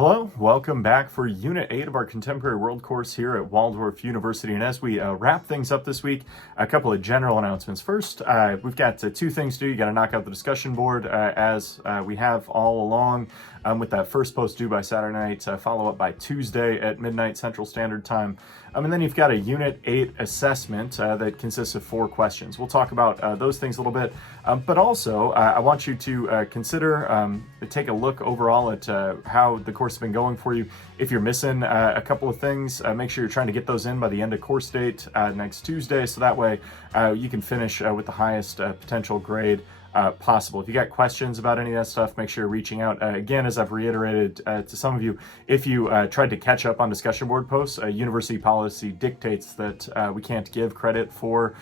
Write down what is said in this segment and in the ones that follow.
Hello, welcome back for Unit 8 of our Contemporary World course here at Waldorf University. And as we wrap things up this week, a couple of general announcements. First, we've got two things to do. You got to knock out the discussion board as we have all along with that first post due by Saturday night, follow up by Tuesday at midnight Central Standard Time. And then you've got a Unit 8 assessment that consists of 4 questions. We'll talk about those things a little bit, but also I want you to consider, take a look overall at how the course has been going for you. If you're missing a couple of things, make sure you're trying to get those in by the end of course date next Tuesday, so that way you can finish with the highest potential grade possible. If you got questions about any of that stuff, make sure you're reaching out. Again, as I've reiterated to some of you, if you tried to catch up on discussion board posts, university policy dictates that we can't give credit for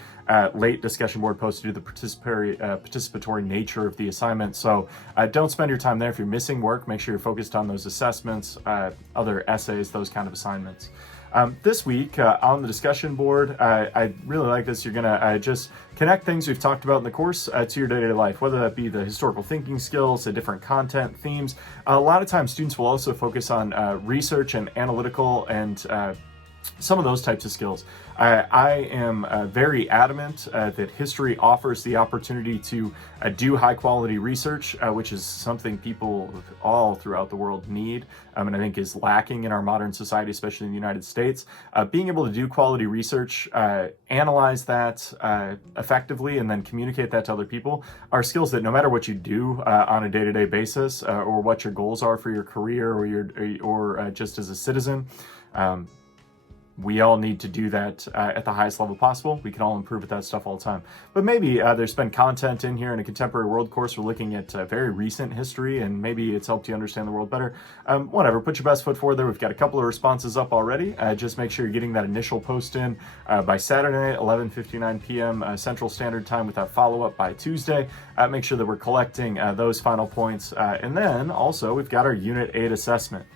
late discussion board posts due to the participatory nature of the assignment. So don't spend your time there. If you're missing work, make sure you're focused on those assessments, other essays, those kind of assignments. This week on the discussion board, I really like this. You're going to just connect things we've talked about in the course to your day-to-day life, whether that be the historical thinking skills, the different content themes. A lot of times students will also focus on research and analytical and some of those types of skills. I am very adamant that history offers the opportunity to do high quality research, which is something people all throughout the world need, and I think is lacking in our modern society, especially in the United States. Being able to do quality research, analyze that effectively, and then communicate that to other people are skills that no matter what you do on a day-to-day basis, or what your goals are for your career or just as a citizen, we all need to do that at the highest level possible. We can all improve at that stuff all the time. But maybe there's been content in here in a contemporary world course. We're looking at very recent history, and maybe it's helped you understand the world better. Whatever, put your best foot forward there. We've got a couple of responses up already. Just make sure you're getting that initial post in by Saturday night, 11:59 p.m. Central Standard Time, with that follow-up by Tuesday. Make sure that we're collecting those final points. And then also we've got our Unit 8 assessment.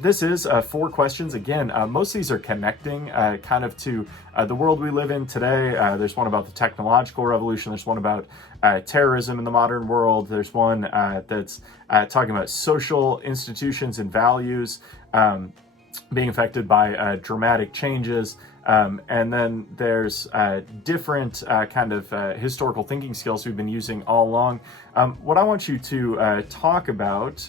This is 4 questions. Again, most of these are connecting kind of to the world we live in today. There's one about the technological revolution. There's one about terrorism in the modern world. There's one that's talking about social institutions and values being affected by dramatic changes. And then there's different kind of historical thinking skills we've been using all along. What I want you to talk about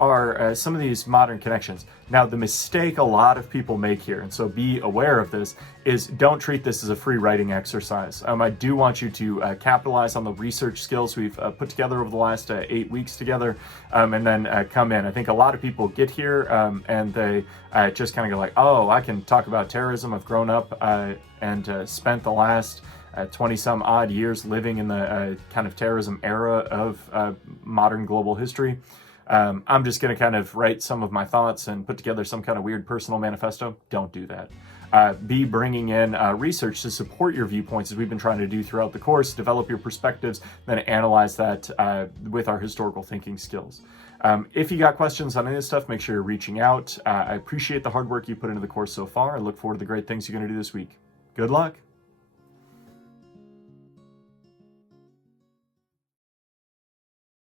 are some of these modern connections. Now, the mistake a lot of people make here, and so be aware of this, is don't treat this as a free writing exercise. I do want you to capitalize on the research skills we've put together over the last 8 weeks together, and then come in. I think a lot of people get here and they just kind of go like, oh, I can talk about terrorism. I've grown up and spent the last 20 some odd years living in the kind of terrorism era of modern global history. I'm just going to kind of write some of my thoughts and put together some kind of weird personal manifesto. Don't do that. Be bringing in research to support your viewpoints, as we've been trying to do throughout the course. Develop your perspectives, then analyze that with our historical thinking skills. If you got questions on any of this stuff, make sure you're reaching out. I appreciate the hard work you put into the course so far. I look forward to the great things you're going to do this week. Good luck.